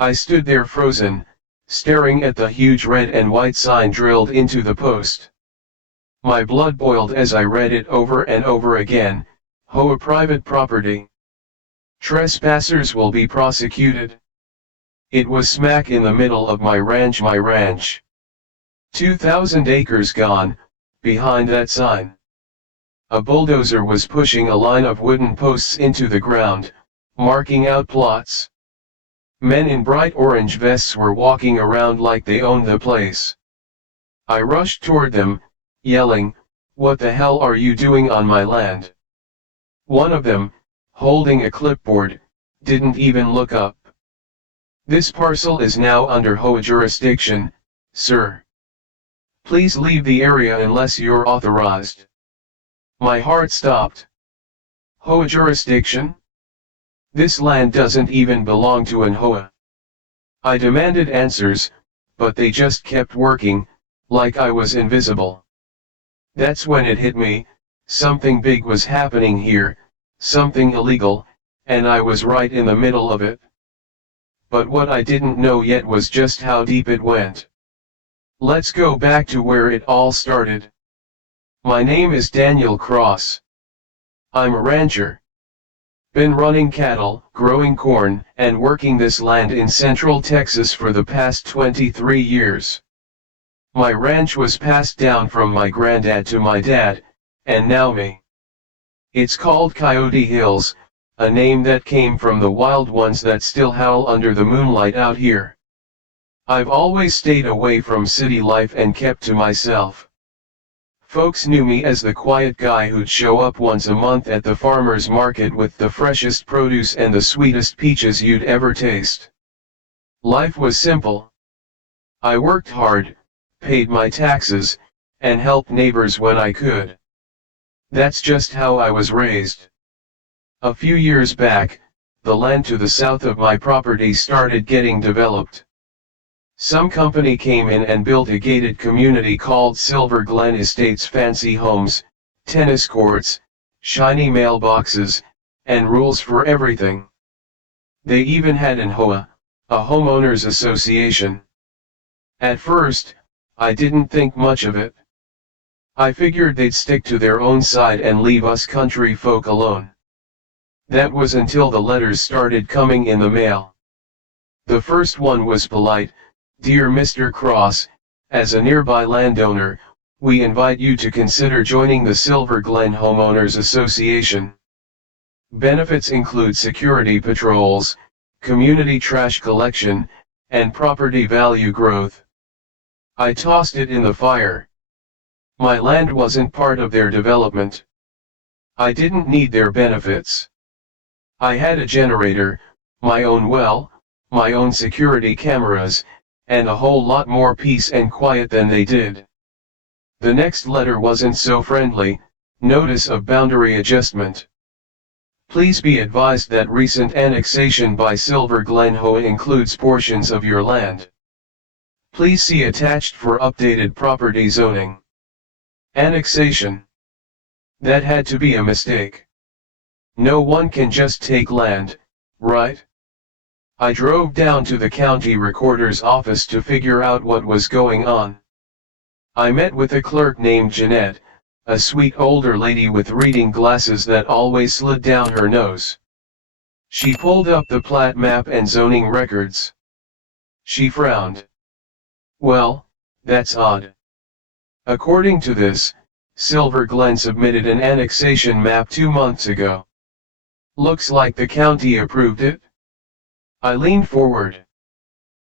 I stood there frozen, staring at the huge red and white sign drilled into the post. My blood boiled as I read it over and over again. HOA private property. Trespassers will be prosecuted. It was smack in the middle of my ranch. 2,000 acres gone, behind that sign. A bulldozer was pushing a line of wooden posts into the ground, marking out plots. Men in bright orange vests were walking around like they owned the place. I rushed toward them, yelling, "What the hell are you doing on my land?" One of them, holding a clipboard, didn't even look up. "This parcel is now under HOA jurisdiction, sir. Please leave the area unless you're authorized." My heart stopped. HOA jurisdiction? This land doesn't even belong to an HOA. I demanded answers, but they just kept working, like I was invisible. That's when it hit me, something big was happening here, something illegal, and I was right in the middle of it. But what I didn't know yet was just how deep it went. Let's go back to where it all started. My name is Daniel Cross. I'm a rancher. Been running cattle, growing corn, and working this land in Central Texas for the past 23 years. My ranch was passed down from my granddad to my dad, and now me. It's called Coyote Hills, a name that came from the wild ones that still howl under the moonlight out here. I've always stayed away from city life and kept to myself. Folks knew me as the quiet guy who'd show up once a month at the farmer's market with the freshest produce and the sweetest peaches you'd ever taste. Life was simple. I worked hard, paid my taxes, and helped neighbors when I could. That's just how I was raised. A few years back, the land to the south of my property started getting developed. Some company came in and built a gated community called Silver Glen Estates. Fancy homes, tennis courts, shiny mailboxes, and rules for everything. They even had an HOA, a homeowners association. At first, I didn't think much of it. I figured they'd stick to their own side and leave us country folk alone. That was until the letters started coming in the mail. The first one was polite. "Dear Mr. Cross, as a nearby landowner, we invite you to consider joining the Silver Glen Homeowners Association. Benefits include security patrols, community trash collection, and property value growth." I tossed it in the fire. My land wasn't part of their development. I didn't need their benefits. I had a generator, my own well, my own security cameras, and a whole lot more peace and quiet than they did. The next letter wasn't so friendly. Notice of boundary adjustment. Please be advised that recent annexation by Silver Glen HOA includes portions of your land. Please see attached for updated property zoning. Annexation. That had to be a mistake. No one can just take land, right? I drove down to the county recorder's office to figure out what was going on. I met with a clerk named Jeanette, a sweet older lady with reading glasses that always slid down her nose. She pulled up the plat map and zoning records. She frowned. "Well, that's odd. According to this, Silver Glen submitted an annexation map 2 months ago. Looks like the county approved it?" I leaned forward.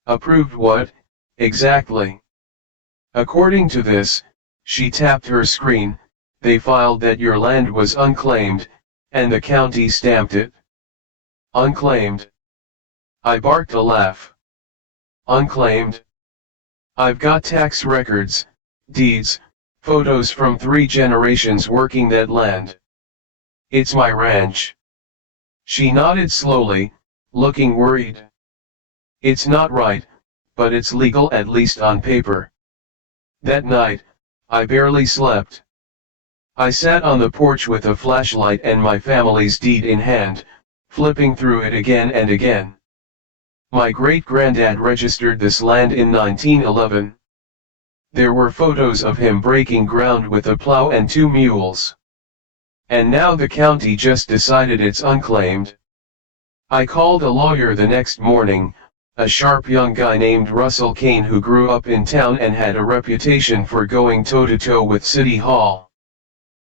"Approved what, exactly?" "According to this," she tapped her screen, "they filed that your land was unclaimed, and the county stamped it." "Unclaimed?" I barked a laugh. "Unclaimed? I've got tax records, deeds, photos from 3 generations working that land. It's my ranch." She nodded slowly, looking worried. "It's not right, but it's legal, at least on paper." That night, I barely slept. I sat on the porch with a flashlight and my family's deed in hand, flipping through it again and again. My great-granddad registered this land in 1911. There were photos of him breaking ground with a plow and 2 mules. And now the county just decided it's unclaimed. I called a lawyer the next morning, a sharp young guy named Russell Kane who grew up in town and had a reputation for going toe-to-toe with City Hall.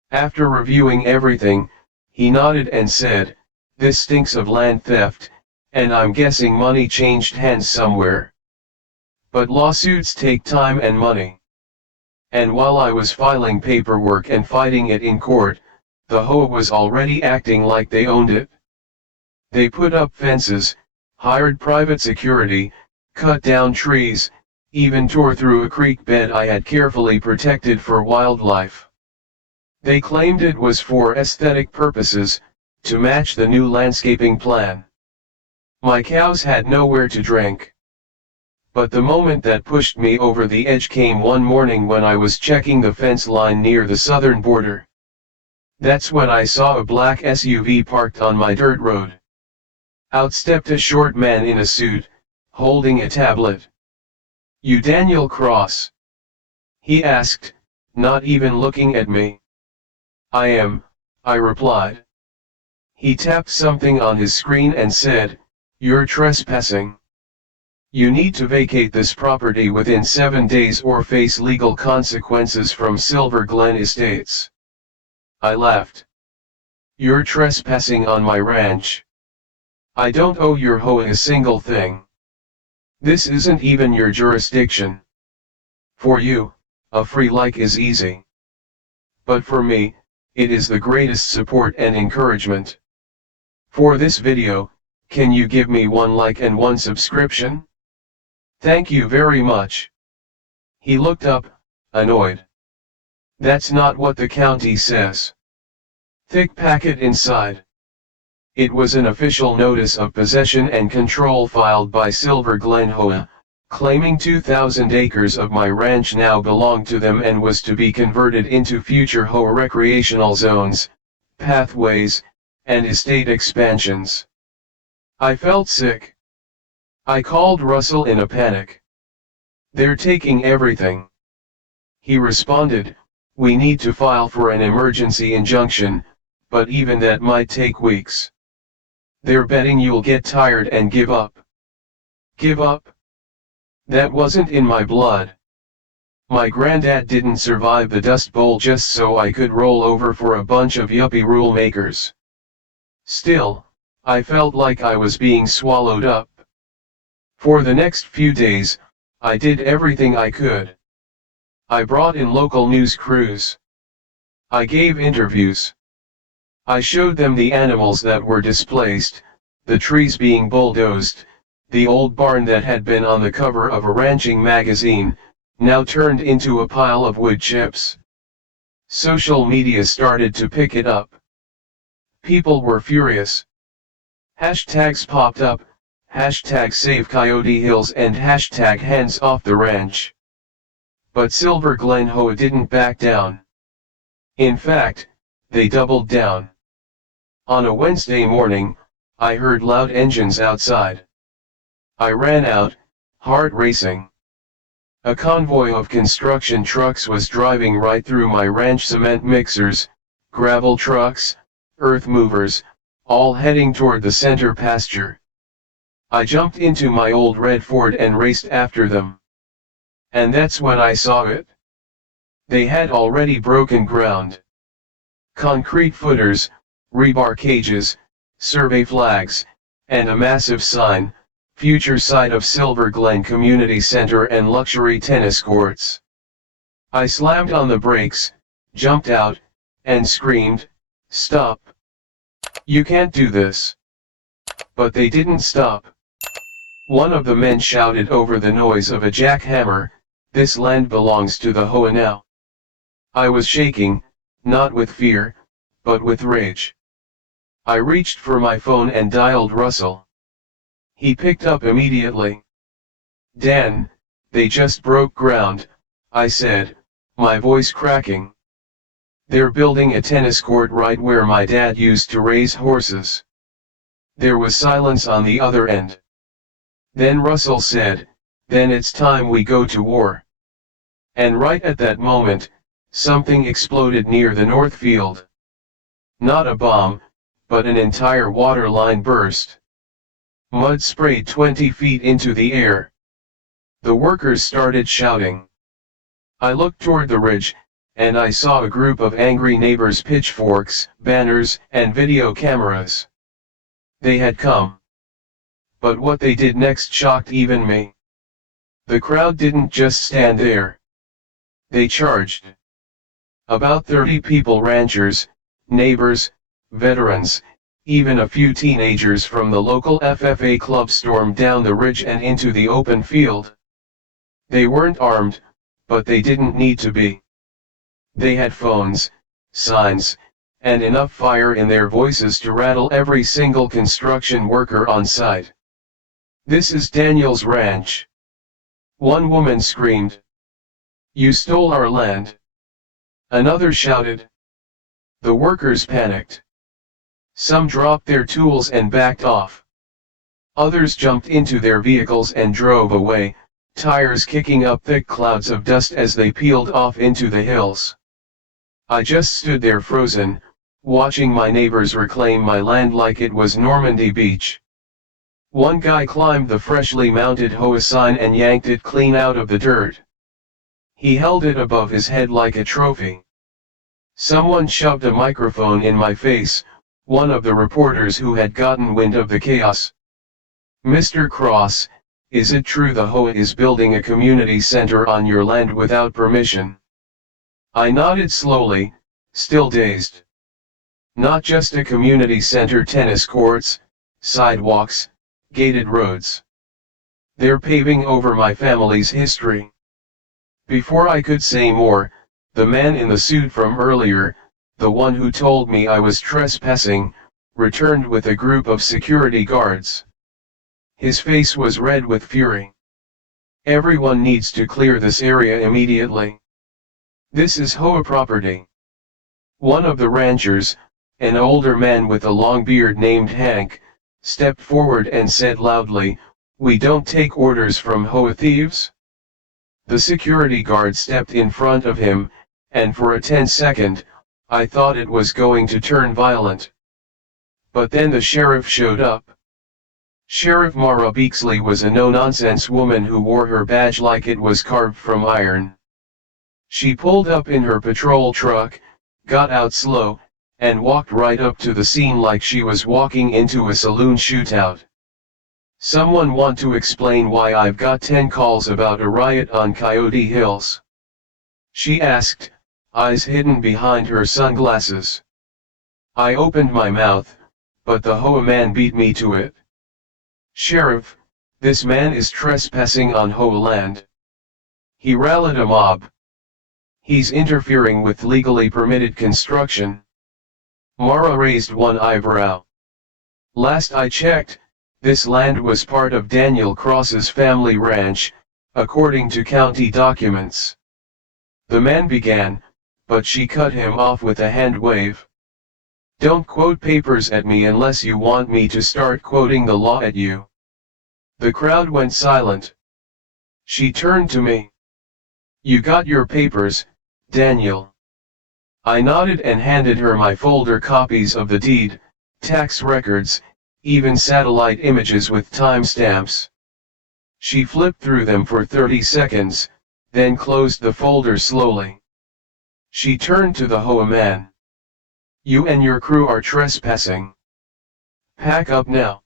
After reviewing everything, he nodded and said, "This stinks of land theft, and I'm guessing money changed hands somewhere. But lawsuits take time and money." And while I was filing paperwork and fighting it in court, the HOA was already acting like they owned it. They put up fences, hired private security, cut down trees, even tore through a creek bed I had carefully protected for wildlife. They claimed it was for aesthetic purposes, to match the new landscaping plan. My cows had nowhere to drink. But the moment that pushed me over the edge came one morning when I was checking the fence line near the southern border. That's when I saw a black SUV parked on my dirt road. Out stepped a short man in a suit, holding a tablet. "You Daniel Cross?" he asked, not even looking at me. "I am," I replied. He tapped something on his screen and said, "You're trespassing. You need to vacate this property within 7 days or face legal consequences from Silver Glen Estates." I laughed. "You're trespassing on my ranch. I don't owe your HOA a single thing. This isn't even your jurisdiction. For you, a free like is easy. But for me, it is the greatest support and encouragement. For this video, can you give me 1 like and 1 subscription? Thank you very much." He looked up, annoyed. "That's not what the county says." Thick packet inside. It was an official notice of possession and control filed by Silver Glen HOA, claiming 2,000 acres of my ranch now belonged to them and was to be converted into future HOA recreational zones, pathways, and estate expansions. I felt sick. I called Russell in a panic. "They're taking everything." He responded, "We need to file for an emergency injunction, but even that might take weeks. They're betting you'll get tired and give up." Give up? That wasn't in my blood. My granddad didn't survive the Dust Bowl just so I could roll over for a bunch of yuppie rule makers. Still, I felt like I was being swallowed up. For the next few days, I did everything I could. I brought in local news crews. I gave interviews. I showed them the animals that were displaced, the trees being bulldozed, the old barn that had been on the cover of a ranching magazine, now turned into a pile of wood chips. Social media started to pick it up. People were furious. Hashtags popped up, hashtag Save Coyote Hills and hashtag Hands Off the Ranch. But Silver Glen HOA didn't back down. In fact, they doubled down. On a Wednesday morning, I heard loud engines outside. I ran out, heart racing. A convoy of construction trucks was driving right through my ranch, cement mixers, gravel trucks, earth movers, all heading toward the center pasture. I jumped into my old red Ford and raced after them. And that's when I saw it. They had already broken ground. Concrete footers, rebar cages, survey flags, and a massive sign, future site of Silver Glen Community Center and luxury tennis courts. I slammed on the brakes, jumped out, and screamed, "Stop! You can't do this!" But they didn't stop. One of the men shouted over the noise of a jackhammer, "This land belongs to the HOA now." I was shaking, not with fear, but with rage. I reached for my phone and dialed Russell. He picked up immediately. "Dan, they just broke ground," I said, my voice cracking. "They're building a tennis court right where my dad used to raise horses." There was silence on the other end. Then Russell said, "Then it's time we go to war." And right at that moment, something exploded near the north field. Not a bomb, but an entire water line burst. Mud sprayed 20 feet into the air. The workers started shouting. I looked toward the ridge, and I saw a group of angry neighbors, pitchforks, banners, and video cameras. They had come. But what they did next shocked even me. The crowd didn't just stand there. They charged. About 30 people, ranchers, neighbors, veterans, even a few teenagers from the local FFA club, stormed down the ridge and into the open field. They weren't armed, but they didn't need to be. They had phones, signs, and enough fire in their voices to rattle every single construction worker on site. "This is Daniel's ranch," one woman screamed. "You stole our land." Another shouted. The workers panicked. Some dropped their tools and backed off. Others jumped into their vehicles and drove away, tires kicking up thick clouds of dust as they peeled off into the hills. I just stood there frozen, watching my neighbors reclaim my land like it was Normandy Beach. One guy climbed the freshly mounted HOA sign and yanked it clean out of the dirt. He held it above his head like a trophy. Someone shoved a microphone in my face, one of the reporters who had gotten wind of the chaos. "Mr. Cross, is it true the HOA is building a community center on your land without permission?" I nodded slowly, still dazed. "Not just a community center, tennis courts, sidewalks, gated roads. They're paving over my family's history." Before I could say more, the man in the suit from earlier, the one who told me I was trespassing, returned with a group of security guards. His face was red with fury. "Everyone needs to clear this area immediately. This is HOA property." One of the ranchers, an older man with a long beard named Hank, stepped forward and said loudly, "We don't take orders from HOA thieves." The security guard stepped in front of him, and for a 10-second, I thought it was going to turn violent. But then the sheriff showed up. Sheriff Mara Beeksley was a no-nonsense woman who wore her badge like it was carved from iron. She pulled up in her patrol truck, got out slow, and walked right up to the scene like she was walking into a saloon shootout. "Someone want to explain why I've got 10 calls about a riot on Coyote Hills?" she asked, eyes hidden behind her sunglasses. I opened my mouth, but the HOA man beat me to it. "Sheriff, this man is trespassing on HOA land. He rallied a mob. He's interfering with legally permitted construction." Mara raised one eyebrow. "Last I checked, this land was part of Daniel Cross's family ranch, according to county documents." The man began, but she cut him off with a hand wave. "Don't quote papers at me unless you want me to start quoting the law at you." The crowd went silent. She turned to me. "You got your papers, Daniel?" I nodded and handed her my folder, copies of the deed, tax records, even satellite images with timestamps. She flipped through them for 30 seconds, then closed the folder slowly. She turned to the HOA man. "You and your crew are trespassing. Pack up now."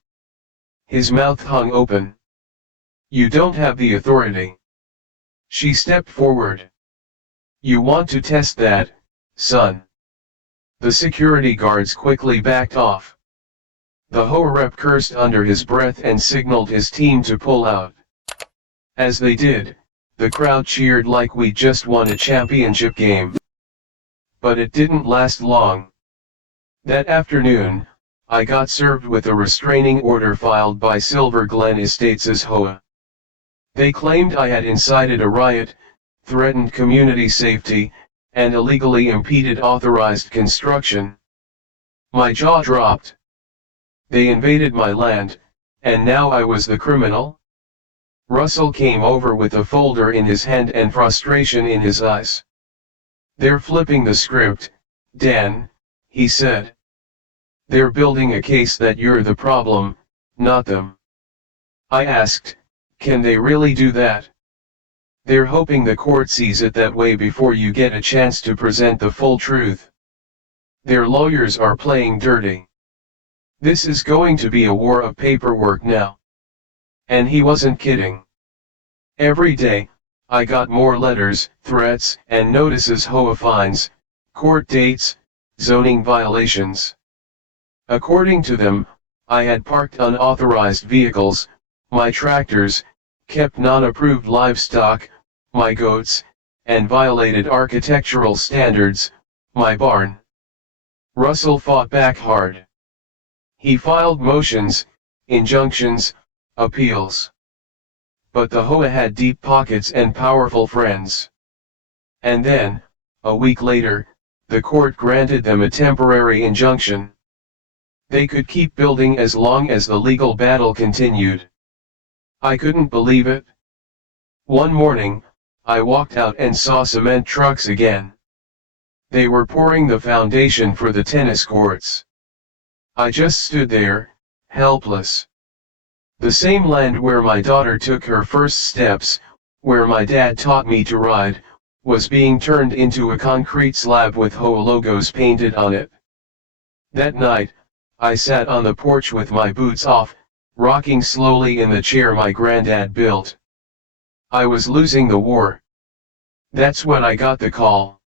His mouth hung open. "You don't have the authority." She stepped forward. "You want to test that, son?" The security guards quickly backed off. The HOA rep cursed under his breath and signaled his team to pull out. As they did, the crowd cheered like we just won a championship game. But it didn't last long. That afternoon, I got served with a restraining order filed by Silver Glen Estates' HOA. They claimed I had incited a riot, threatened community safety, and illegally impeded authorized construction. My jaw dropped. They invaded my land, and now I was the criminal? Russell came over with a folder in his hand and frustration in his eyes. "They're flipping the script, Dan," he said. "They're building a case that you're the problem, not them." I asked, "Can they really do that?" "They're hoping the court sees it that way before you get a chance to present the full truth. Their lawyers are playing dirty. This is going to be a war of paperwork now." And he wasn't kidding. Every day, I got more letters, threats, and notices, HOA fines, court dates, zoning violations. According to them, I had parked unauthorized vehicles, my tractors, kept non-approved livestock, my goats, and violated architectural standards, my barn. Russell fought back hard. He filed motions, injunctions, appeals. But the HOA had deep pockets and powerful friends. And then, a week later, the court granted them a temporary injunction. They could keep building as long as the legal battle continued. I couldn't believe it. One morning, I walked out and saw cement trucks again. They were pouring the foundation for the tennis courts. I just stood there, helpless. The same land where my daughter took her first steps, where my dad taught me to ride, was being turned into a concrete slab with HOA logos painted on it. That night, I sat on the porch with my boots off, rocking slowly in the chair my granddad built. I was losing the war. That's when I got the call.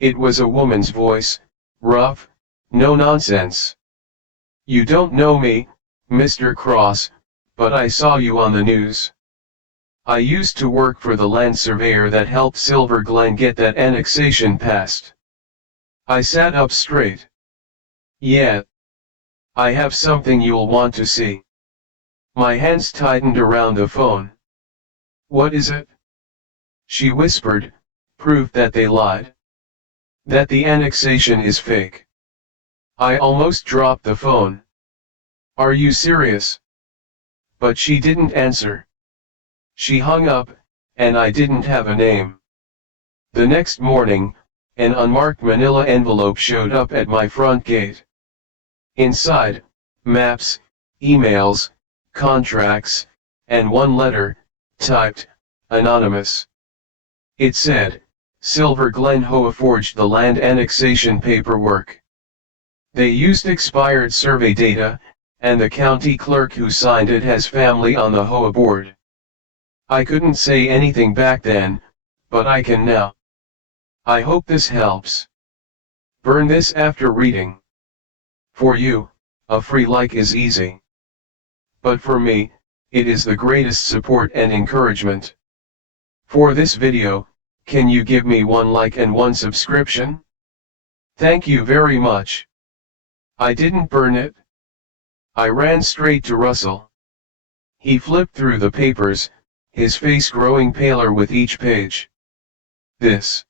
It was a woman's voice, rough, no nonsense. "You don't know me, Mr. Cross, but I saw you on the news. I used to work for the land surveyor that helped Silver Glen get that annexation passed." I sat up straight. "Yeah. I have something you'll want to see." My hands tightened around the phone. "What is it?" She whispered, "Proof that they lied. That the annexation is fake." I almost dropped the phone. "Are you serious?" But she didn't answer. She hung up, and I didn't have a name. The next morning, an unmarked manila envelope showed up at my front gate. Inside, maps, emails, contracts, and one letter, typed, anonymous. It said, "Silver Glen HOA forged the land annexation paperwork. They used expired survey data, and the county clerk who signed it has family on the HOA board." I couldn't say anything back then, but I can now. I hope this helps. Burn this after reading. For you, a free like is easy. But for me, it is the greatest support and encouragement. For this video, can you give me one like and one subscription? Thank you very much. I didn't burn it. I ran straight to Russell. He flipped through the papers, his face growing paler with each page. This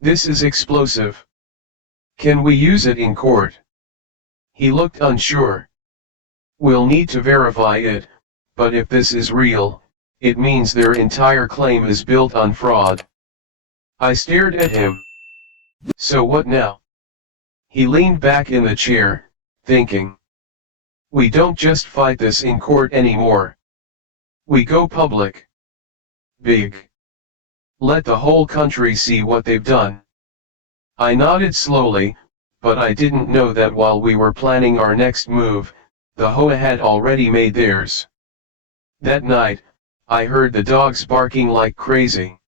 is explosive. Can we use it in court?" He looked unsure. "We'll need to verify it, but if this is real, it means their entire claim is built on fraud." I stared at him. "So what now?" He leaned back in the chair, thinking. "We don't just fight this in court anymore. We go public. Big. Let the whole country see what they've done." I nodded slowly, but I didn't know that while we were planning our next move, the HOA had already made theirs. That night, I heard the dogs barking like crazy.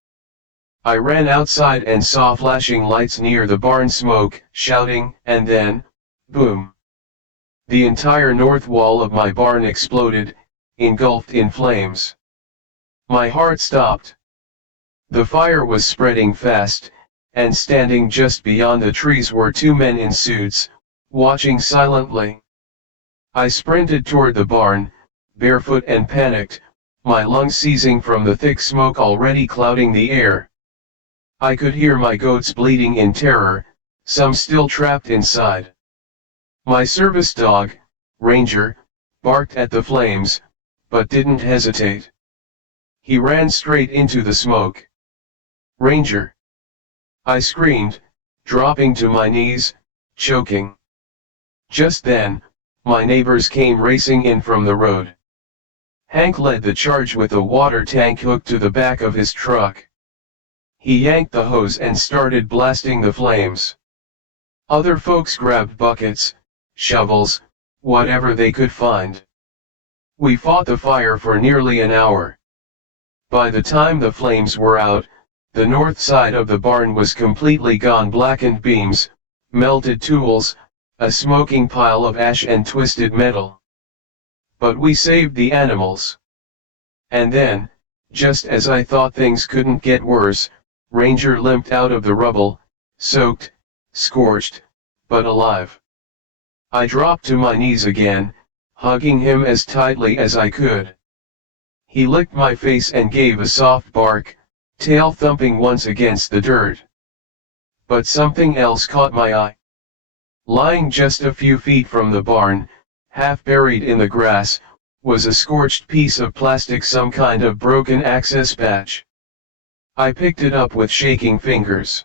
I ran outside and saw flashing lights near the barn, smoke, shouting, and then, boom. The entire north wall of my barn exploded, engulfed in flames. My heart stopped. The fire was spreading fast, and standing just beyond the trees were two men in suits, watching silently. I sprinted toward the barn, barefoot and panicked, my lungs seizing from the thick smoke already clouding the air. I could hear my goats bleating in terror, some still trapped inside. My service dog, Ranger, barked at the flames, but didn't hesitate. He ran straight into the smoke. "Ranger!" I screamed, dropping to my knees, choking. Just then, my neighbors came racing in from the road. Hank led the charge with a water tank hooked to the back of his truck. He yanked the hose and started blasting the flames. Other folks grabbed buckets, shovels, whatever they could find. We fought the fire for nearly an hour. By the time the flames were out, the north side of the barn was completely gone. Blackened beams, melted tools, a smoking pile of ash and twisted metal. But we saved the animals. And then, just as I thought things couldn't get worse, Ranger limped out of the rubble, soaked, scorched, but alive. I dropped to my knees again, hugging him as tightly as I could. He licked my face and gave a soft bark, tail thumping once against the dirt. But something else caught my eye. Lying just a few feet from the barn, half buried in the grass, was a scorched piece of plastic, some kind of broken access badge. I picked it up with shaking fingers.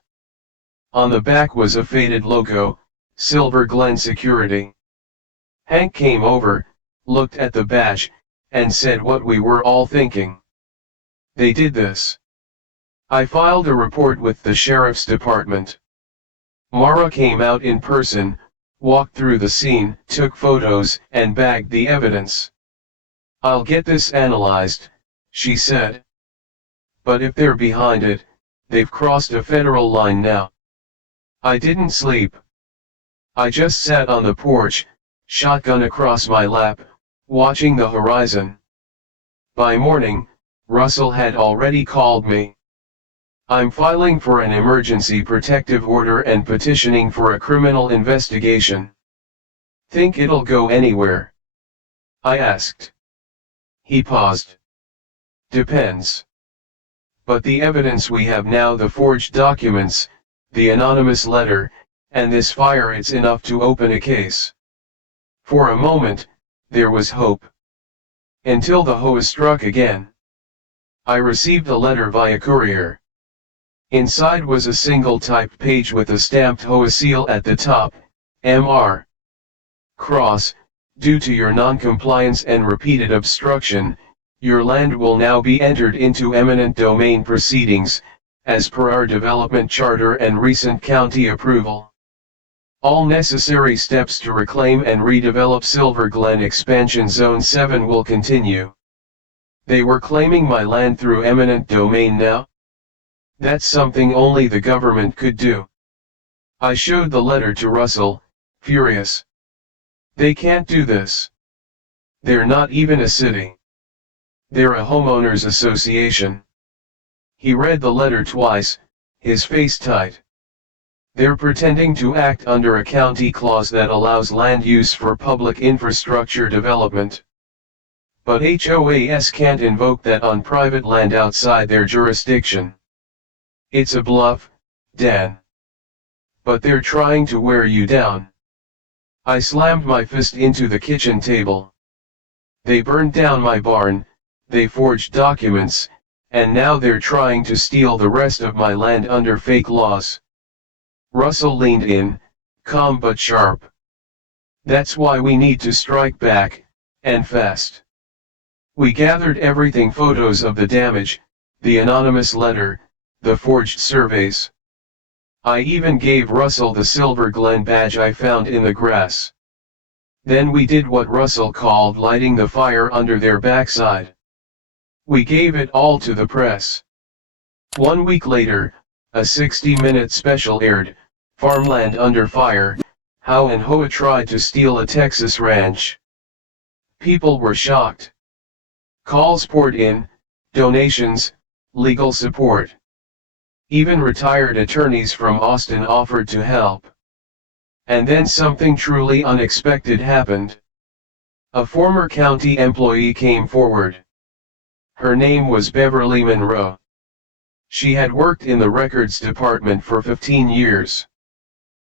On the back was a faded logo, Silver Glen Security. Hank came over, looked at the badge, and said what we were all thinking. They did this. I filed a report with the sheriff's department. Mara came out in person, walked through the scene, took photos, and bagged the evidence. "I'll get this analyzed," she said. "But if they're behind it, they've crossed a federal line now." I didn't sleep. I just sat on the porch, shotgun across my lap, watching the horizon. By morning, Russell had already called me. "I'm filing for an emergency protective order and petitioning for a criminal investigation." "Think it'll go anywhere?" I asked. He paused. "Depends. But the evidence we have now, the forged documents, the anonymous letter, and this fire, it's enough to open a case." For a moment, there was hope. Until the HOA struck again. I received a letter via courier. Inside was a single typed page with a stamped HOA seal at the top, Mr. Cross, due to your non-compliance and repeated obstruction, your land will now be entered into eminent domain proceedings, as per our development charter and recent county approval. All necessary steps to reclaim and redevelop Silver Glen Expansion Zone 7 will continue. They were claiming my land through eminent domain now? That's something only the government could do. I showed the letter to Russell, furious. They can't do this. They're not even a city. They're a homeowners association. He read the letter twice, his face tight. They're pretending to act under a county clause that allows land use for public infrastructure development. But HOAs can't invoke that on private land outside their jurisdiction. It's a bluff, Dan. But they're trying to wear you down. I slammed my fist into the kitchen table. They burned down my barn, they forged documents, and now they're trying to steal the rest of my land under fake laws. Russell leaned in, calm but sharp. That's why we need to strike back, and fast. We gathered everything, photos of the damage, the anonymous letter, the forged surveys. I even gave Russell the Silver Glen badge I found in the grass. Then we did what Russell called lighting the fire under their backside. We gave it all to the press. 1 week later, a 60-minute special aired, Farmland Under Fire, How and HOA Tried to Steal a Texas Ranch. People were shocked. Calls poured in, donations, legal support. Even retired attorneys from Austin offered to help. And then something truly unexpected happened. A former county employee came forward. Her name was Beverly Monroe. She had worked in the records department for 15 years.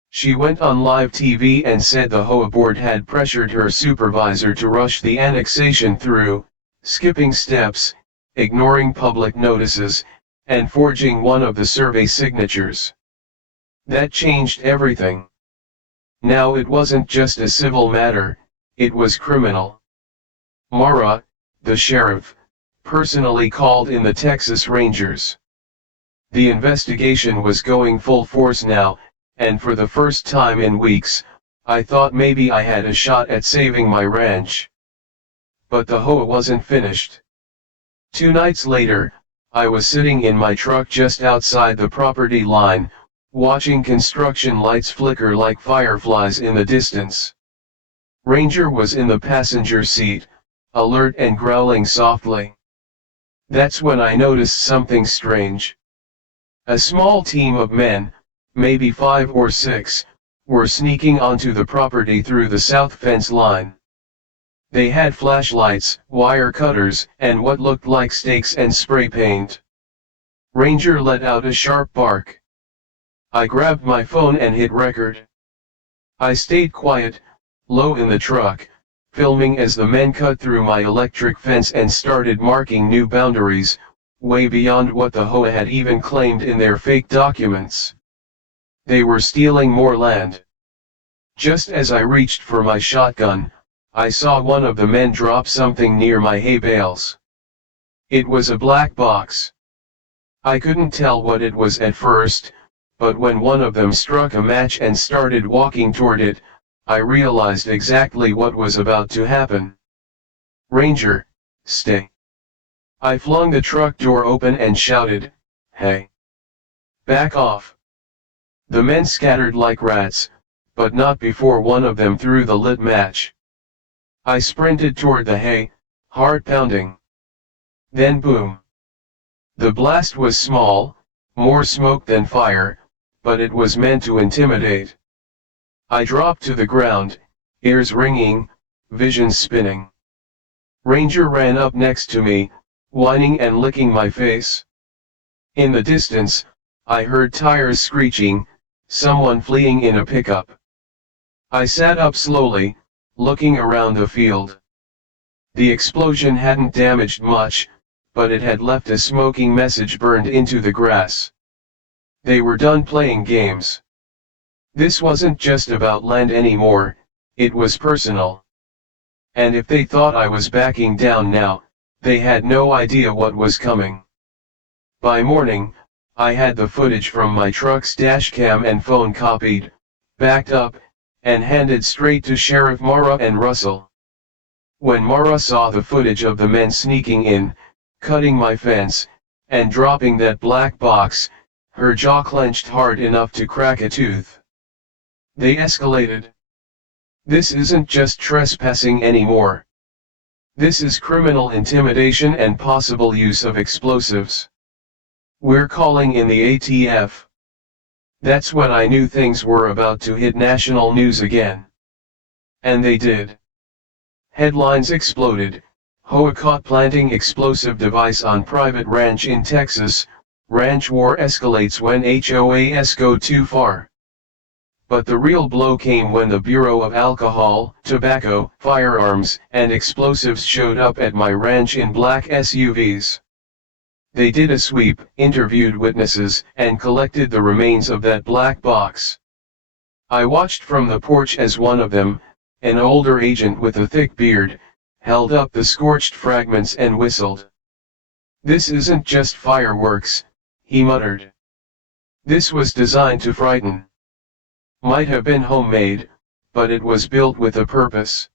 She went on live TV and said the HOA board had pressured her supervisor to rush the annexation through, skipping steps, ignoring public notices, and forging one of the survey signatures. That changed everything. Now it wasn't just a civil matter, it was criminal. Mara, the sheriff, personally called in the Texas Rangers. The investigation was going full force now, and for the first time in weeks, I thought maybe I had a shot at saving my ranch. But the HOA wasn't finished. 2 nights later, I was sitting in my truck just outside the property line, watching construction lights flicker like fireflies in the distance. Ranger was in the passenger seat, alert and growling softly. That's when I noticed something strange. A small team of men, maybe 5 or 6, were sneaking onto the property through the south fence line. They had flashlights, wire cutters, and what looked like stakes and spray paint. Ranger let out a sharp bark. I grabbed my phone and hit record. I stayed quiet, low in the truck, filming as the men cut through my electric fence and started marking new boundaries, way beyond what the HOA had even claimed in their fake documents. They were stealing more land. Just as I reached for my shotgun, I saw one of the men drop something near my hay bales. It was a black box. I couldn't tell what it was at first, but when one of them struck a match and started walking toward it, I realized exactly what was about to happen. Ranger, stay. I flung the truck door open and shouted, "Hey! Back off!" The men scattered like rats, but not before one of them threw the lit match. I sprinted toward the hay, heart pounding. Then boom! The blast was small, more smoke than fire, but it was meant to intimidate. I dropped to the ground, ears ringing, vision spinning. Ranger ran up next to me, whining and licking my face. In the distance, I heard tires screeching, someone fleeing in a pickup. I sat up slowly, looking around the field. The explosion hadn't damaged much, but it had left a smoking message burned into the grass. They were done playing games. This wasn't just about land anymore, it was personal. And if they thought I was backing down now, they had no idea what was coming. By morning, I had the footage from my truck's dashcam and phone copied, backed up, and handed straight to Sheriff Mara and Russell. When Mara saw the footage of the men sneaking in, cutting my fence, and dropping that black box, her jaw clenched hard enough to crack a tooth. They escalated. This isn't just trespassing anymore. This is criminal intimidation and possible use of explosives. We're calling in the ATF. That's when I knew things were about to hit national news again. And they did. Headlines exploded. HOA caught planting explosive device on private ranch in Texas. Ranch war escalates when HOAs go too far. But the real blow came when the Bureau of Alcohol, Tobacco, Firearms, and Explosives showed up at my ranch in black SUVs. They did a sweep, interviewed witnesses, and collected the remains of that black box. I watched from the porch as one of them, an older agent with a thick beard, held up the scorched fragments and whistled. "This isn't just fireworks," he muttered. "This was designed to frighten. Might have been homemade, but it was built with a purpose."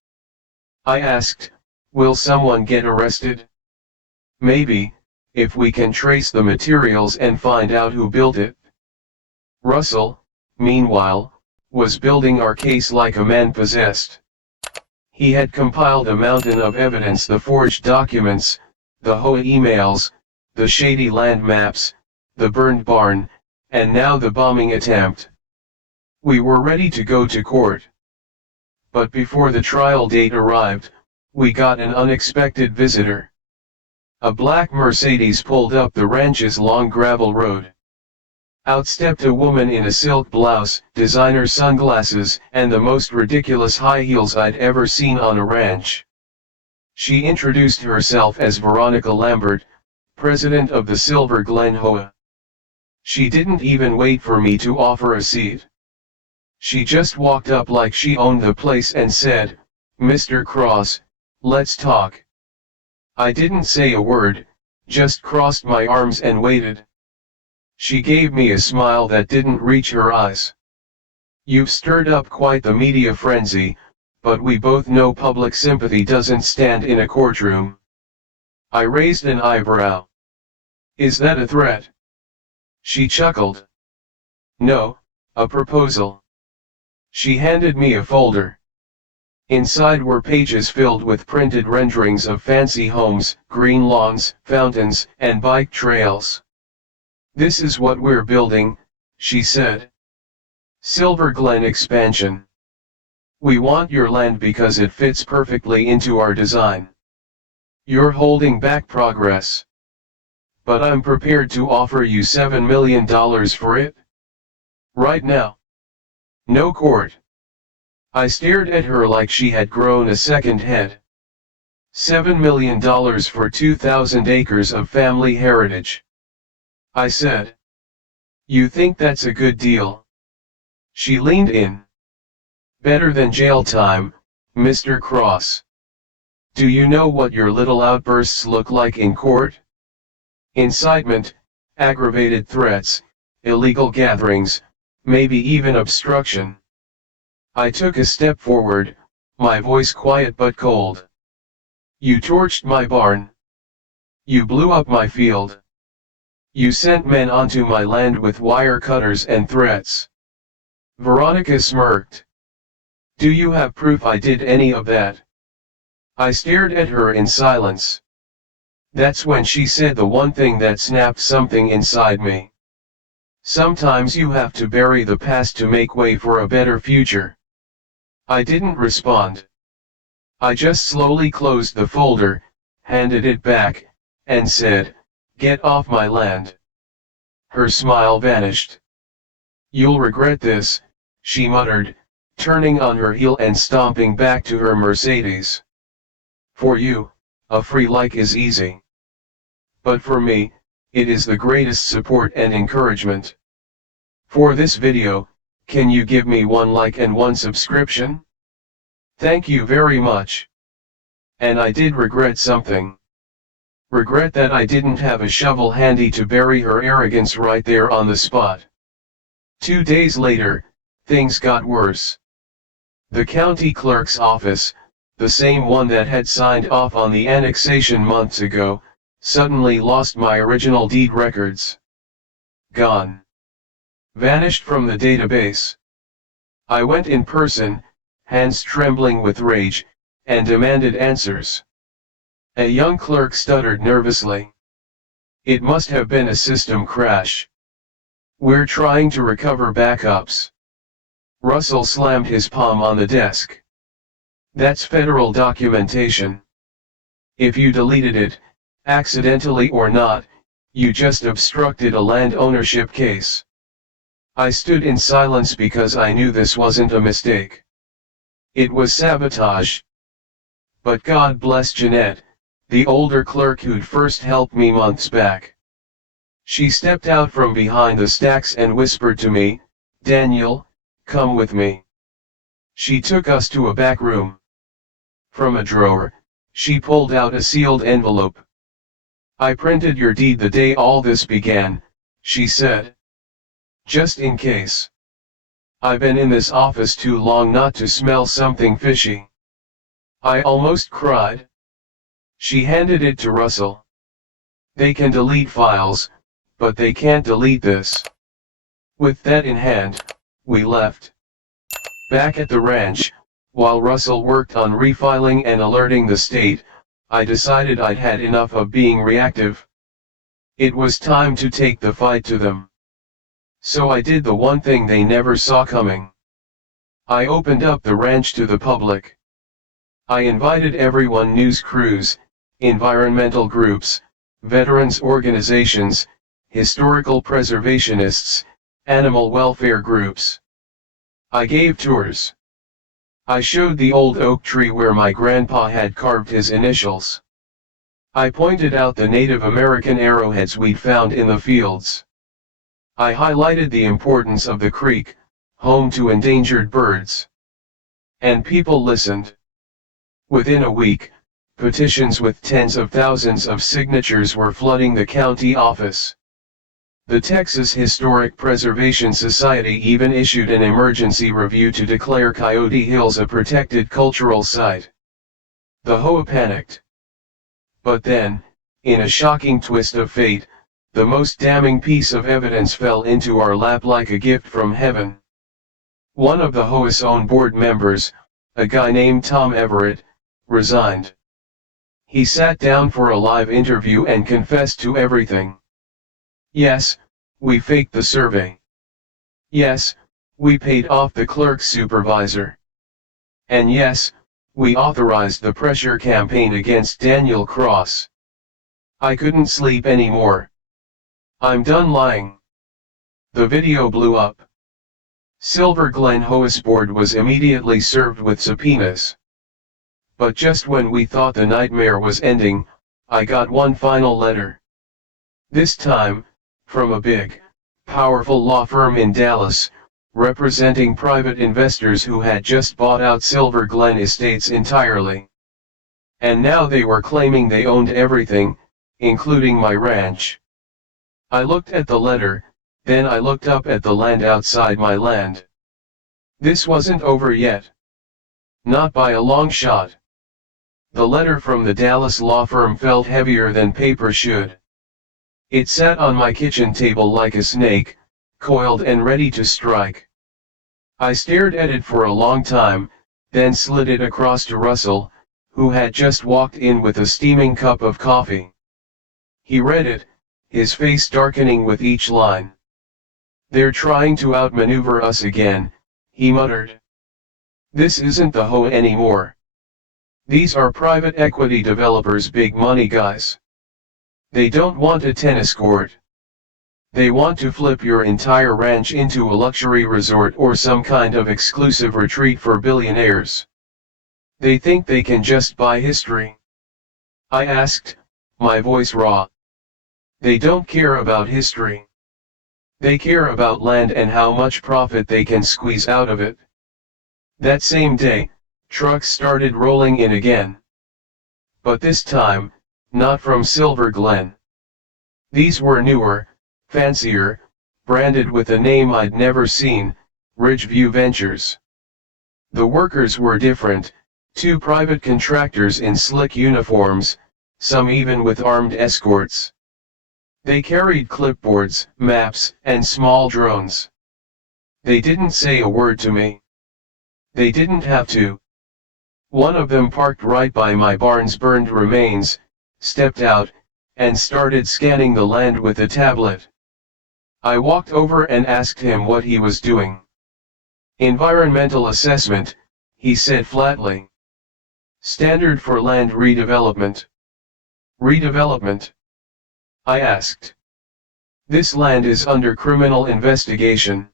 I asked, "Will someone get arrested?" "Maybe, if we can trace the materials and find out who built it." Russell, meanwhile, was building our case like a man possessed. He had compiled a mountain of evidence: the forged documents, the HOA emails, the shady land maps, the burned barn, and now the bombing attempt. We were ready to go to court. But before the trial date arrived, we got an unexpected visitor. A black Mercedes pulled up the ranch's long gravel road. Out stepped a woman in a silk blouse, designer sunglasses, and the most ridiculous high heels I'd ever seen on a ranch. She introduced herself as Veronica Lambert, president of the Silver Glen HOA. She didn't even wait for me to offer a seat. She just walked up like she owned the place and said, "Mr. Cross, let's talk." I didn't say a word, just crossed my arms and waited. She gave me a smile that didn't reach her eyes. "You've stirred up quite the media frenzy, but we both know public sympathy doesn't stand in a courtroom." I raised an eyebrow. "Is that a threat?" She chuckled. "No, a proposal." She handed me a folder. Inside were pages filled with printed renderings of fancy homes, green lawns, fountains, and bike trails. "This is what we're building," she said. "Silver Glen expansion. We want your land because it fits perfectly into our design. You're holding back progress. But I'm prepared to offer you $7 million for it. Right now. No court." I stared at her like she had grown a second head. $7 million for 2,000 acres of family heritage. I said. "You think that's a good deal?" She leaned in. "Better than jail time, Mr. Cross. Do you know what your little outbursts look like in court? Incitement, aggravated threats, illegal gatherings, maybe even obstruction." I took a step forward, my voice quiet but cold. "You torched my barn. You blew up my field. You sent men onto my land with wire cutters and threats." Veronica smirked. "Do you have proof I did any of that?" I stared at her in silence. That's when she said the one thing that snapped something inside me. "Sometimes you have to bury the past to make way for a better future." I didn't respond. I just slowly closed the folder, handed it back, and said, "Get off my land." Her smile vanished. "You'll regret this," she muttered, turning on her heel and stomping back to her Mercedes. "For you, a free like is easy. But for me, it is the greatest support and encouragement. For this video, can you give me one like and one subscription? Thank you very much." And I did regret something. Regret that I didn't have a shovel handy to bury her arrogance right there on the spot. 2 days later, things got worse. The county clerk's office, the same one that had signed off on the annexation months ago, suddenly lost my original deed records. Gone. Vanished from the database. I went in person, hands trembling with rage, and demanded answers. A young clerk stuttered nervously. "It must have been a system crash. We're trying to recover backups." Russell slammed his palm on the desk. "That's federal documentation. If you deleted it, accidentally or not, you just obstructed a land ownership case." I stood in silence because I knew this wasn't a mistake. It was sabotage. But God bless Jeanette, the older clerk who'd first helped me months back. She stepped out from behind the stacks and whispered to me, "Daniel, come with me." She took us to a back room. From a drawer, she pulled out a sealed envelope. "I printed your deed the day all this began," she said. "Just in case. I've been in this office too long not to smell something fishy." I almost cried. She handed it to Russell. "They can delete files, but they can't delete this." With that in hand, we left. Back at the ranch, while Russell worked on refiling and alerting the state, I decided I'd had enough of being reactive. It was time to take the fight to them. So I did the one thing they never saw coming. I opened up the ranch to the public. I invited everyone: news crews, environmental groups, veterans organizations, historical preservationists, animal welfare groups. I gave tours. I showed the old oak tree where my grandpa had carved his initials. I pointed out the Native American arrowheads we'd found in the fields. I highlighted the importance of the creek, home to endangered birds. And people listened. Within a week, petitions with tens of thousands of signatures were flooding the county office. The Texas Historic Preservation Society even issued an emergency review to declare Coyote Hills a protected cultural site. The HOA panicked. But then, in a shocking twist of fate, the most damning piece of evidence fell into our lap like a gift from heaven. One of the HOA's own board members, a guy named Tom Everett, resigned. He sat down for a live interview and confessed to everything. Yes, we faked the survey. Yes, we paid off the clerk's supervisor. And yes, we authorized the pressure campaign against Daniel Cross. I couldn't sleep anymore. I'm done lying. The video blew up. Silver Glen HOA's board was immediately served with subpoenas. But just when we thought the nightmare was ending, I got one final letter. This time, from a big, powerful law firm in Dallas, representing private investors who had just bought out Silver Glen Estates entirely. And now they were claiming they owned everything, including my ranch. I looked at the letter, then I looked up at the land outside my land. This wasn't over yet. Not by a long shot. The letter from the Dallas law firm felt heavier than paper should. It sat on my kitchen table like a snake, coiled and ready to strike. I stared at it for a long time, then slid it across to Russell, who had just walked in with a steaming cup of coffee. He read it, his face darkening with each line. "They're trying to outmaneuver us again," he muttered. "This isn't the HOA anymore. These are private equity developers, big money guys. They don't want a tennis court. They want to flip your entire ranch into a luxury resort or some kind of exclusive retreat for billionaires. They think they can just buy history." I asked, my voice raw. "They don't care about history. They care about land and how much profit they can squeeze out of it." That same day, trucks started rolling in again. But this time, not from Silver Glen. These were newer, fancier, branded with a name I'd never seen, Ridgeview Ventures. The workers were different, two private contractors in slick uniforms, some even with armed escorts. They carried clipboards, maps, and small drones. They didn't say a word to me. They didn't have to. One of them parked right by my barn's burned remains, stepped out, and started scanning the land with a tablet. I walked over and asked him what he was doing. "Environmental assessment," he said flatly. "Standard for land redevelopment." "Redevelopment?" I asked. "This land is under criminal investigation."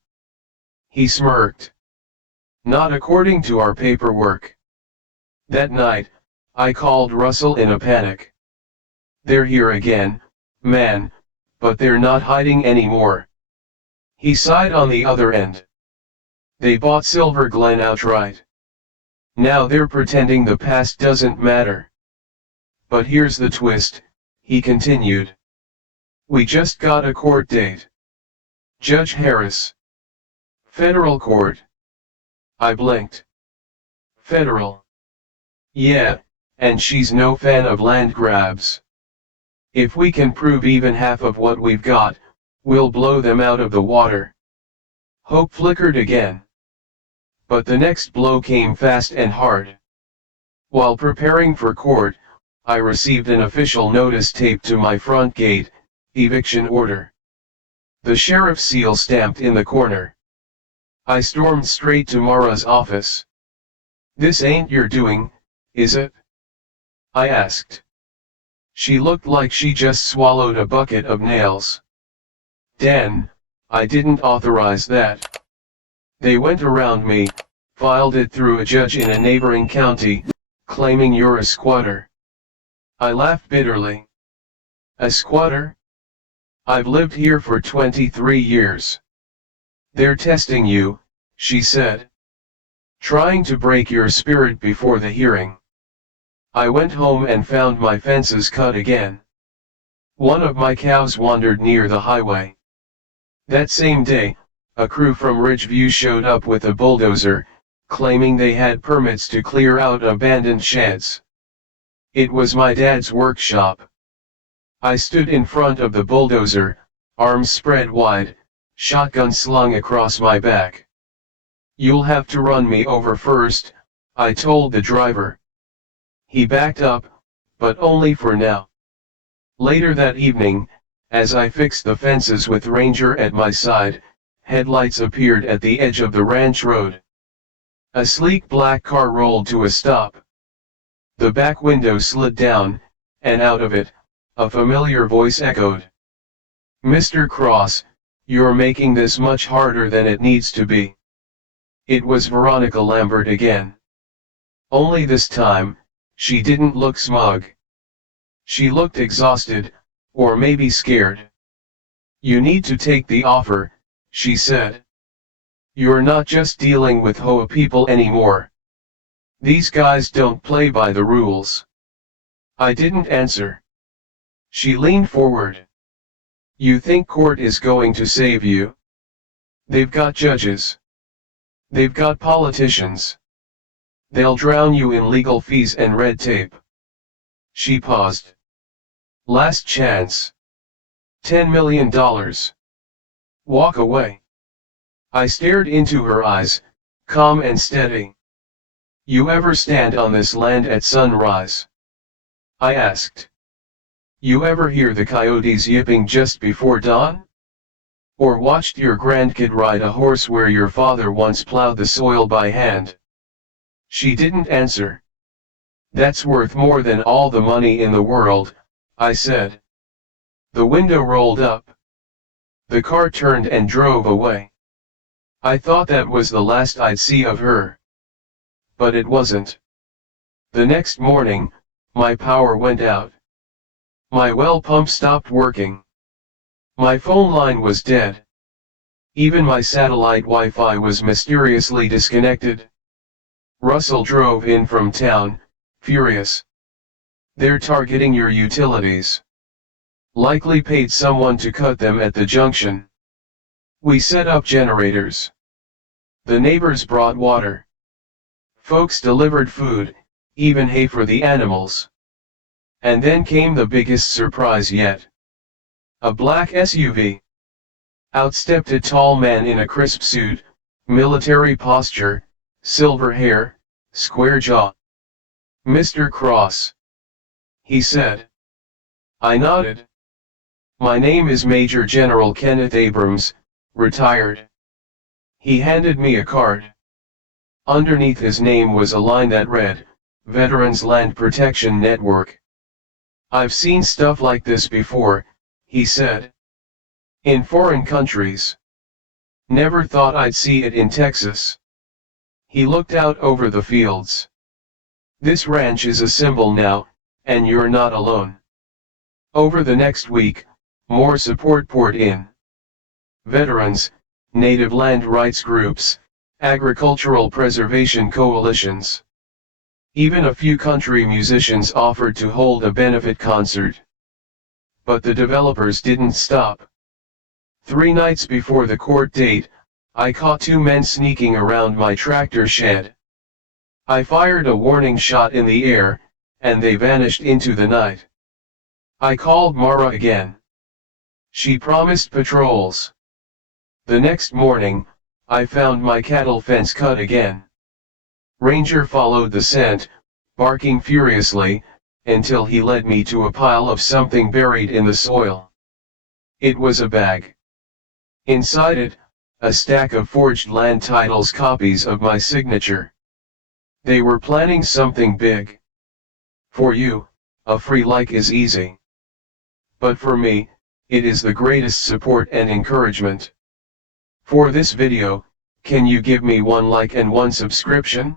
He smirked. "Not according to our paperwork." That night, I called Russell in a panic. "They're here again, man, but they're not hiding anymore." He sighed on the other end. "They bought Silver Glen outright. Now they're pretending the past doesn't matter." "But here's the twist," he continued. "We just got a court date. Judge Harris. Federal court." I blinked. "Federal? Yeah, and she's no fan of land grabs. If we can prove even half of what we've got, we'll blow them out of the water." Hope flickered again. But the next blow came fast and hard. While preparing for court, I received an official notice taped to my front gate, "Eviction order." The sheriff's seal stamped in the corner. I stormed straight to Mara's office. "This ain't your doing, is it?" I asked. She looked like she just swallowed a bucket of nails. "Dan, I didn't authorize that. They went around me, filed it through a judge in a neighboring county, claiming you're a squatter." I laughed bitterly. A squatter? I've lived here for 23 years. They're testing you, she said. Trying to break your spirit before the hearing. I went home and found my fences cut again. One of my cows wandered near the highway. That same day, a crew from Ridgeview showed up with a bulldozer, claiming they had permits to clear out abandoned sheds. It was my dad's workshop. I stood in front of the bulldozer, arms spread wide, shotgun slung across my back. You'll have to run me over first, I told the driver. He backed up, but only for now. Later that evening, as I fixed the fences with Ranger at my side, headlights appeared at the edge of the ranch road. A sleek black car rolled to a stop. The back window slid down, and out of it, a familiar voice echoed. "Mr. Cross, you're making this much harder than it needs to be." It was Veronica Lambert again. Only this time, she didn't look smug. She looked exhausted, or maybe scared. "You need to take the offer," she said. "You're not just dealing with HOA people anymore. These guys don't play by the rules." I didn't answer. She leaned forward. "You think court is going to save you? They've got judges. They've got politicians. They'll drown you in legal fees and red tape." She paused. "Last chance. $10 million. Walk away." I stared into her eyes, calm and steady. "You ever stand on this land at sunrise?" I asked. "You ever hear the coyotes yipping just before dawn? Or watched your grandkid ride a horse where your father once plowed the soil by hand?" She didn't answer. "That's worth more than all the money in the world," I said. The window rolled up. The car turned and drove away. I thought that was the last I'd see of her. But it wasn't. The next morning, my power went out. My well pump stopped working. My phone line was dead. Even my satellite Wi-Fi was mysteriously disconnected. Russell drove in from town, furious. "They're targeting your utilities. Likely paid someone to cut them at the junction." We set up generators. The neighbors brought water. Folks delivered food, even hay for the animals. And then came the biggest surprise yet. A black SUV. Out stepped a tall man in a crisp suit, military posture, silver hair, square jaw. "Mr. Cross," he said. I nodded. "My name is Major General Kenneth Abrams, retired." He handed me a card. Underneath his name was a line that read, "Veterans Land Protection Network." "I've seen stuff like this before," he said. "In foreign countries. Never thought I'd see it in Texas." He looked out over the fields. "This ranch is a symbol now, and you're not alone." Over the next week, more support poured in. Veterans, native land rights groups, agricultural preservation coalitions. Even a few country musicians offered to hold a benefit concert. But the developers didn't stop. 3 nights before the court date, I caught 2 men sneaking around my tractor shed. I fired a warning shot in the air, and they vanished into the night. I called Mara again. She promised patrols. The next morning, I found my cattle fence cut again. Ranger followed the scent, barking furiously, until he led me to a pile of something buried in the soil. It was a bag. Inside it, a stack of forged land titles, copies of my signature. They were planning something big. For you, a free like is easy. But for me, it is the greatest support and encouragement. For this video, can you give me 1 like and 1 subscription?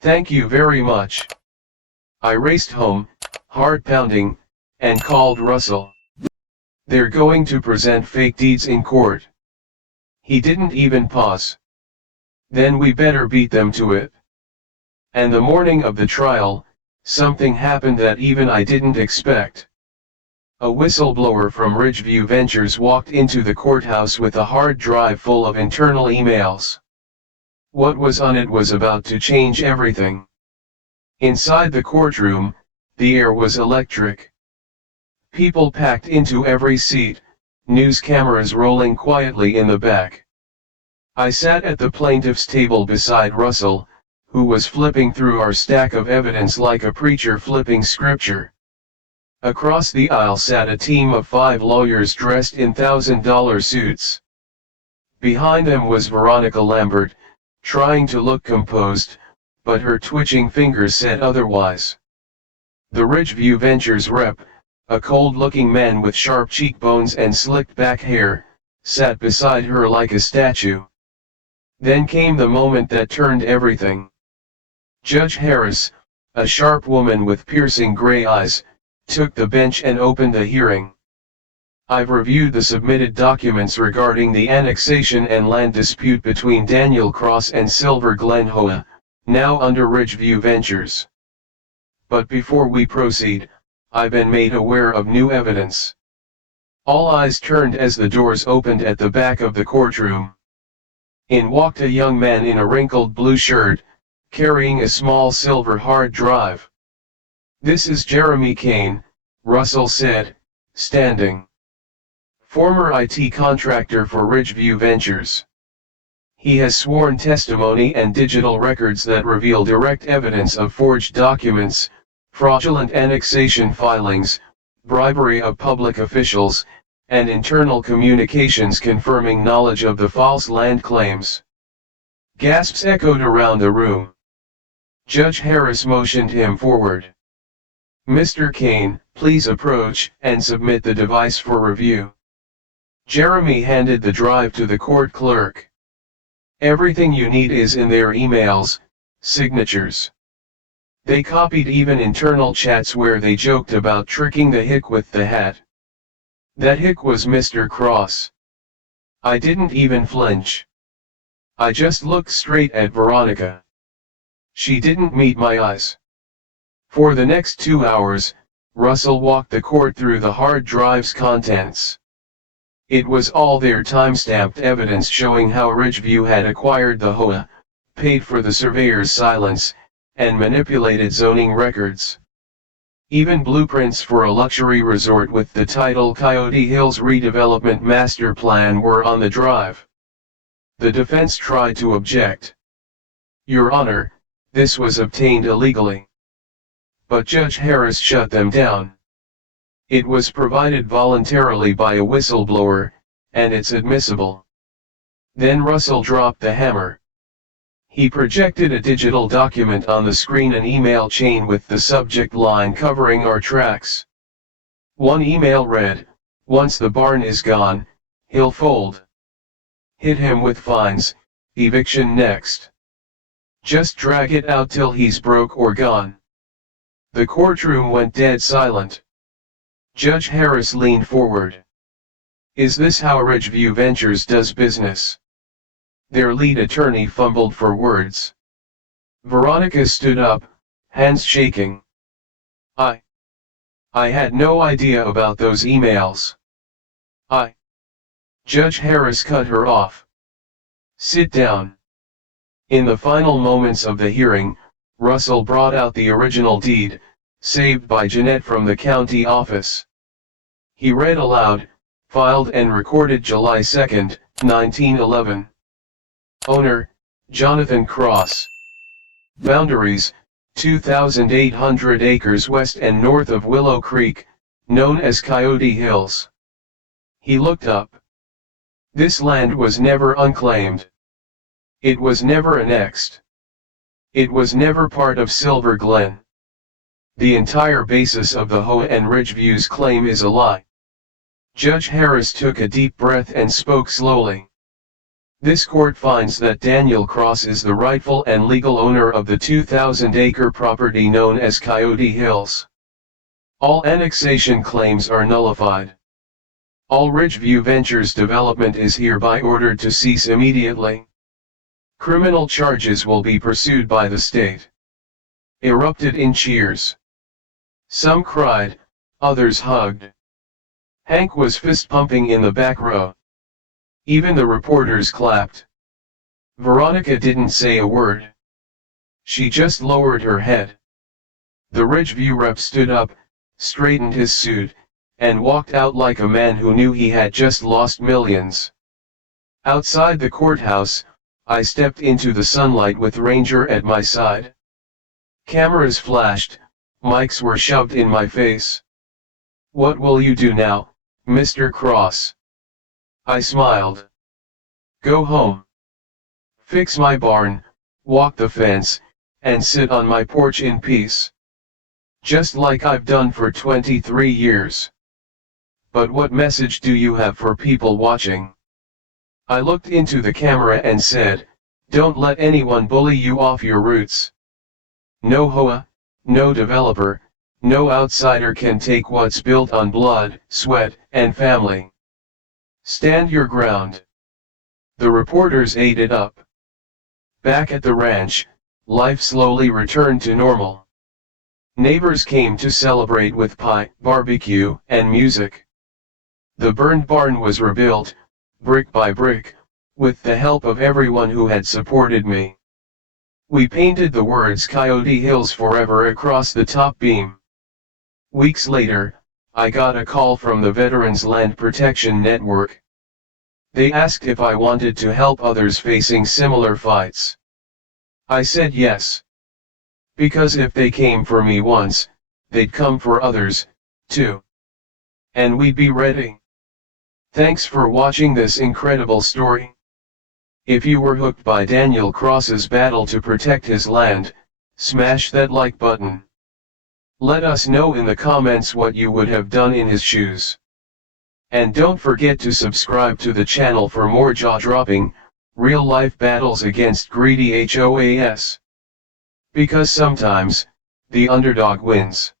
Thank you very much. I raced home, heart pounding, and called Russell. "They're going to present fake deeds in court." He didn't even pause. "Then we better beat them to it." And the morning of the trial, something happened that even I didn't expect. A whistleblower from Ridgeview Ventures walked into the courthouse with a hard drive full of internal emails. What was on it was about to change everything. Inside the courtroom, the air was electric. People packed into every seat, news cameras rolling quietly in the back. I sat at the plaintiff's table beside Russell, who was flipping through our stack of evidence like a preacher flipping scripture. Across the aisle sat a team of 5 lawyers dressed in $1,000 suits. Behind them was Veronica Lambert, trying to look composed, but her twitching fingers said otherwise. The Ridgeview Ventures rep, a cold-looking man with sharp cheekbones and slicked back hair, sat beside her like a statue. Then came the moment that turned everything. Judge Harris, a sharp woman with piercing gray eyes, took the bench and opened the hearing. "I've reviewed the submitted documents regarding the annexation and land dispute between Daniel Cross and Silver Glen HOA, now under Ridgeview Ventures. But before we proceed, I've been made aware of new evidence." All eyes turned as the doors opened at the back of the courtroom. In walked a young man in a wrinkled blue shirt, carrying a small silver hard drive. "This is Jeremy Kane," Russell said, standing. "Former IT contractor for Ridgeview Ventures. He has sworn testimony and digital records that reveal direct evidence of forged documents, fraudulent annexation filings, bribery of public officials, and internal communications confirming knowledge of the false land claims." Gasps echoed around the room. Judge Harris motioned him forward. "Mr. Kane, please approach and submit the device for review." Jeremy handed the drive to the court clerk. "Everything you need is in their emails, signatures." They copied even internal chats where they joked about tricking the hick with the hat. That hick was Mr. Cross. I didn't even flinch. I just looked straight at Veronica. She didn't meet my eyes. For the next 2 hours, Russell walked the court through the hard drive's contents. It was all their time-stamped evidence showing how Ridgeview had acquired the HOA, paid for the surveyor's silence, and manipulated zoning records. Even blueprints for a luxury resort with the title Coyote Hills Redevelopment Master Plan were on the drive. The defense tried to object. "Your Honor, this was obtained illegally." But Judge Harris shut them down. "It was provided voluntarily by a whistleblower, and it's admissible." Then Russell dropped the hammer. He projected a digital document on the screen, an email chain with the subject line covering our tracks. One email read, "Once the barn is gone, he'll fold. Hit him with fines, eviction next. Just drag it out till he's broke or gone." The courtroom went dead silent. Judge Harris leaned forward. "Is this how Ridgeview Ventures does business?" Their lead attorney fumbled for words. Veronica stood up, hands shaking. I had no idea about those emails. Judge Harris cut her off. "Sit down." In the final moments of the hearing, Russell brought out the original deed, saved by Jeanette from the county office. He read aloud, "Filed and recorded July 2, 1911. Owner, Jonathan Cross. Boundaries, 2,800 acres west and north of Willow Creek, known as Coyote Hills." He looked up. This land was never unclaimed. It was never annexed. It was never part of Silver Glen. The entire basis of the HOA and Ridgeview's claim is a lie. Judge Harris took a deep breath and spoke slowly. "This court finds that Daniel Cross is the rightful and legal owner of the 2,000-acre property known as Coyote Hills. All annexation claims are nullified. All Ridgeview Ventures development is hereby ordered to cease immediately. Criminal charges will be pursued by the state. Erupted in cheers. Some cried, others hugged. Hank was fist-pumping in the back row. Even the reporters clapped. Veronica didn't say a word. She just lowered her head. The Ridgeview rep stood up, straightened his suit, and walked out like a man who knew he had just lost millions. Outside the courthouse, I stepped into the sunlight with Ranger at my side. Cameras flashed, mics were shoved in my face. "What will you do now, Mr. Cross?" I smiled. "Go home. Fix my barn, walk the fence, and sit on my porch in peace. Just like I've done for 23 years. But what message do you have for people watching?" I looked into the camera and said, "Don't let anyone bully you off your roots. No HOA, no developer, no outsider can take what's built on blood, sweat, and family. Stand your ground." The reporters ate it up. Back at the ranch, life slowly returned to normal. Neighbors came to celebrate with pie, barbecue, and music. The burned barn was rebuilt, brick by brick, with the help of everyone who had supported me. We painted the words "Coyote Hills Forever" across the top beam. Weeks later, I got a call from the Veterans Land Protection Network. They asked if I wanted to help others facing similar fights. I said yes. Because if they came for me once, they'd come for others, too. And we'd be ready. Thanks for watching this incredible story. If you were hooked by Daniel Cross's battle to protect his land, smash that like button. Let us know in the comments what you would have done in his shoes. And don't forget to subscribe to the channel for more jaw-dropping, real-life battles against greedy HOAs. Because sometimes, the underdog wins.